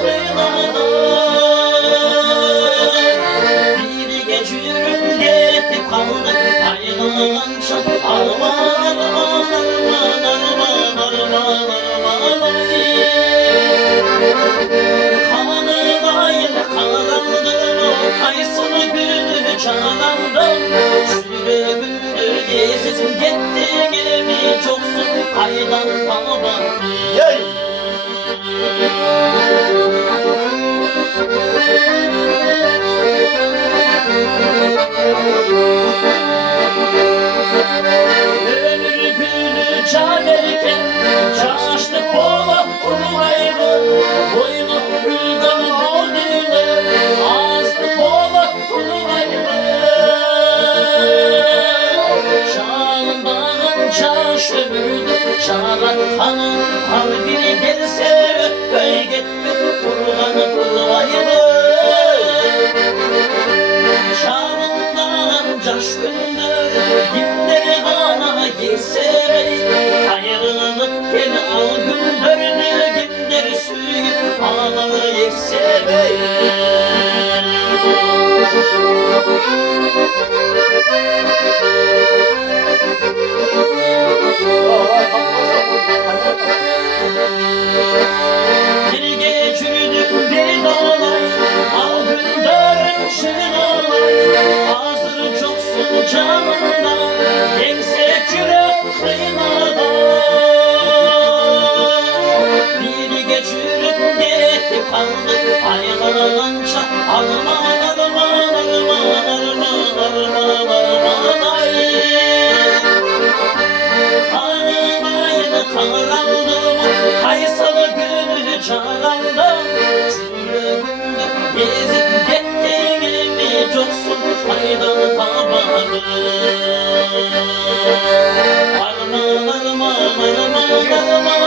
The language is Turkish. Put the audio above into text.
kıyılarda. Biri geçirip gitti kaldı ayrılığınca. Arman arman arman arman arman arman. Kanına yine karandım o kaysını günü çağlandım. Yüreğimde gezizim gitti gemi çoksun kaydan taban. Yey! Ömür günü çağırırken çağıştık boğaz kuraydı. Boynu gülden aldığını azdı boğaz kuraydı. Çağından çağış ömürdü çağıran kanı harbini gelse öpey gitti kurganı kuraydı. Çağından caş gündür günleri kana girse ayrılık gene al gündürünü günleri suyup ağları yekse bir geçirdim bir dolay al gündürün şırnalay hazır çoksun canında yekse kürek kıymada. Biri geçirip gitti kaldı ayrılığınca. Arman arman arman arman arman arman ay. Kanına karandım kaysalı günü çağlandım. Yüreğimde gezip gittiğimi çoksun faydalı tabanı. Arman arman arman arman